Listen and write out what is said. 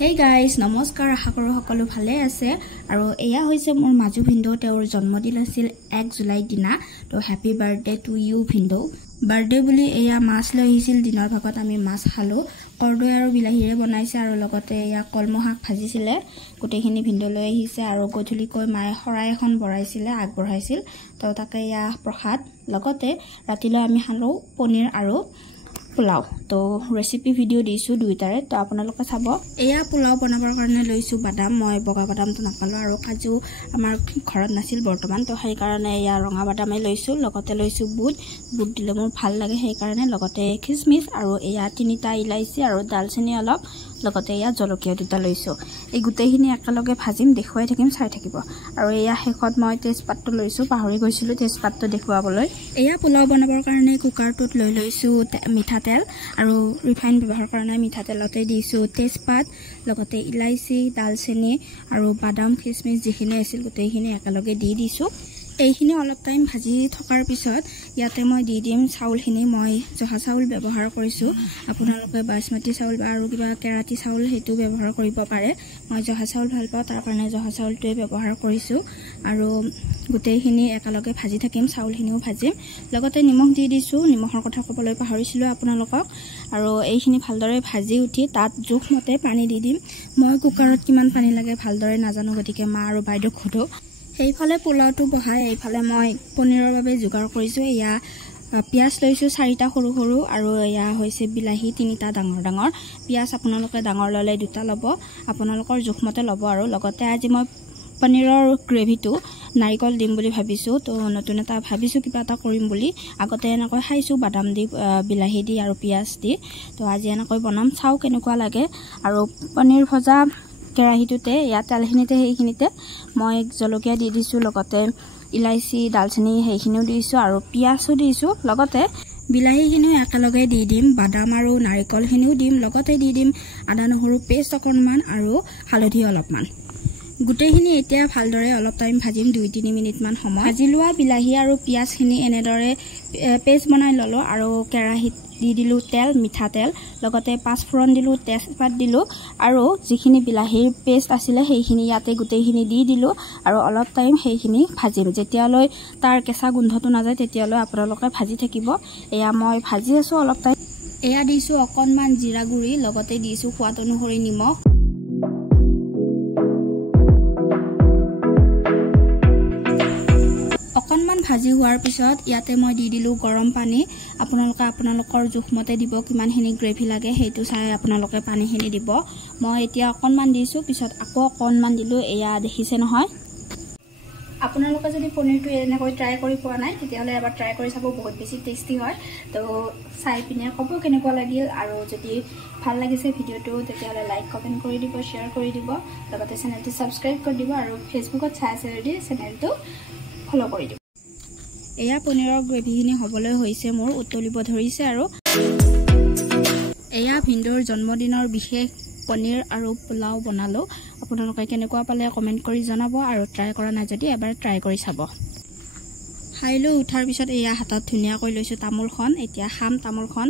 Hey guys, নমস্কাৰ আশা কৰো সকলো ভালে আছে আৰু এয়া হৈছে মোৰ মাজু ভিন্দো তেওঁৰ জন্মদিন আছিল 1 জুলাই দিনা তো হ্যাপি বাৰ্থডে টু ইউ ভিন্দো বাৰ্থডে বুলি এয়া মাছ লৈ আহিছিল দিনৰ ভাগত আমি মাছ খালো কৰদৈ আৰু বিলাহীৰে বনাইছে আৰু লগতে এয়া কলমহাক ভাজিছিলে গোটেইখিনি ভিন্দো লৈ আহিছে আৰু গধুলিকৈ মায়ে খৰাই এখন বঢ়াইছিলে আগবঢ়াইছিল তো তাকে এয়া প্ৰসাদ লগতে ৰাতিলৈ আমি খালো পনীৰ আৰু পোলাও তো ৰেচিপি ভিডিও দিছো দুইটাৰে তো আপোনালোকে চাব এয়া পোলাও বনাবৰ কাৰণে লৈছো বাদাম মই বগা বাদামটো নাপালো আৰু কাজু আমাৰ ঘৰত নাছিল বৰ্তমান তো সেই কাৰণে এয়া ৰঙা বাদামে লৈছো লগতে লৈছো বুট দিলে মোৰ ভাল লাগে সেই কাৰণে লগতে কিচমিচ আৰু এয়া তিনিটা ইলাইচি আৰু দালচেনি অলপ লগতে এয়া জলকীয়া দুটা লৈছো এই গুটেইখিনি একেলগে ভাজিম দেখুৱাই থাকিম চাই থাকিব আৰু এয়া শেষত মই তেজপাতটো লৈছো পাহৰি গৈছিলো তেজপাতটো দেখুৱাবলৈ এয়া পোলাও বনাবৰ কাৰণে কুকাৰটোত লৈ লৈছো মিঠাতেল আৰু ৰিফাইন ব্যৱহাৰ কৰা মিঠাতেলতে দিছো তেজপাত লগতে ইলাইচি দালচেনি আৰু বাদাম কিচমিচ যিখিনি আছিল গোটেইখিনি একেলগে দি দিছো এইখিনি অলপ টাইম ভাজি থকাৰ পিছত ইয়াতে মই দি দিম চাউলখিনি মই জহা চাউল ব্যৱহাৰ কৰিছো আপোনালোকে বাসমতি চাউল বা আৰু কিবা কেৰাটি চাউল হেতু ব্যৱহাৰ কৰিব পাৰে মই জহা চাউল ভাল পাওঁ তাৰ কাৰণে জহা চাউলটোৱে ব্যৱহাৰ কৰিছো আৰু গোটেইখিনি একেলগে ভাজি থাকিম চাউলখিনিও ভাজিম লগতে নিমখ দি দিছো নিমখৰ কথা ক'বলৈ পাহৰিছিলো আপোনালোকক আৰু এইখিনি ভালদৰে ভাজি উঠি তাত জোখমতে পানী দি দিম মই কুকাৰত কিমান পানী লাগে ভালদৰে নাজানো গতিকে মা আৰু বাইদেউক সোধো এইফালে পোলাওটো বহাই এইফালে মই পনীৰৰ বাবে যোগাৰ কৰিছো এয়া পিয়াজ লৈছো 4টা সৰু সৰু আৰু এয়া হৈছে বিলাহী 3টা ডাঙৰ ডাঙৰ পিয়াজ আপোনালোকে ডাঙৰ ললে 2টা ল'ব আপোনালোকৰ জোখমতে ল'ব আৰু লগতে আজি মই পনীৰৰ গ্ৰেভিটো নাৰিকল দিম বুলি ভাবিছো তো নতুন এটা ভাবিছো কিবা এটা কৰিম বুলি আগতে এনেকৈ খাইছো বাদাম দি বিলাহী দি আৰু পিয়াজ দি তো আজি এনেকৈ বনাম চাও কেনেকুৱা লাগে আৰু পনীৰ ভজা কেৰাহীটোতে ইয়া তেলখিনিতে সেইখিনিতে মই জলকীয়া দি দিছো লগতে ইলাইচি দালচেনি সেইখিনিও দিছো আৰু পিয়াজও দিছো লগতে বিলাহীখিনিও একেলগে দি দিম বাদাম আৰু নাৰিকলখিনিও দিম লগতে দি দিম আদা নহৰু পেষ্ট অকণমান আৰু হালধি অলপমান গুটেইখিনি এতিয়া ভালদৰে অলপ টাইম ভাজিম 2-3 মিনিট মান সময় ভাজি লোৱা বিলাহী আৰু পিয়াজখিনি এনেদৰে পেষ্ট বনাই ললো আৰু কেৰাহীত দি দিলো তেল মিঠাতেল লগতে পাঁচফোৰণ দিলো তেজপাত দিলো আৰু যিখিনি বিলাহীৰ পেষ্ট আছিল সেইখিনি ইয়াতে গুটেইখিনি দি দিলো আৰু অলপ টাইম সেইখিনি ভাজিম যেতিয়ালৈ তাৰ কেঁচা গোন্ধটো নাযায় তেতিয়ালৈ আপোনালোকে ভাজি থাকিব এয়া মই ভাজি আছো অলপ টাইম এয়া দিছো অকণমান জিৰা গুৰি লগতে দিছো সোৱাদ অনুসৰি নিমখ অকণমান ভাজি হোৱাৰ পিছত ইয়াতে মই দি দিলো গৰম পানী আপোনালোকে আপোনালোকৰ জোখমতে দিব কিমানখিনি গ্ৰেভি লাগে সেইটো চাই আপোনালোকে পানীখিনি দিব মই এতিয়া অকণমান দিছো পিছত আকৌ অকণমান দিলো এয়া দেখিছে নহয় আপোনালোকে যদি পনীৰটো এনেকৈ ট্ৰাই কৰি পোৱা নাই তেতিয়াহলে এবাৰ ট্ৰাই কৰি চাব বহুত বেছি টেষ্টি হয় তো চাই পিনে ক'ব কেনেকুৱা লাগিল আৰু যদি ভাল লাগিছে ভিডিওটো তেতিয়াহলে লাইক কমেন্ট কৰি দিব শেয়াৰ কৰি দিব লগতে চেনেলটো সাবস্ক্ৰাইব কৰি দিব আৰু ফেচবুকত চাই আছে যদি চেনেলটো ফলো কৰি দিব এয়া পনীৰৰ গ্ৰেভিখিনি হ'বলৈ হৈছে মোৰ উতলিব ধৰিছে আৰু এয়া ভিন্দোৰ জন্মদিনৰ বিশেষ পনীৰ আৰু পোলাও বনালো আপোনালোকে কেনেকুৱা পালে কমেন্ট কৰি জনাব আৰু ট্ৰাই কৰা নাই যদি এবাৰ ট্ৰাই কৰি চাব খাইলৈ উঠাৰ পিছত এয়া হাতত ধুনীয়াকৈ লৈছো তামোলখন এতিয়া খাম তামোলখন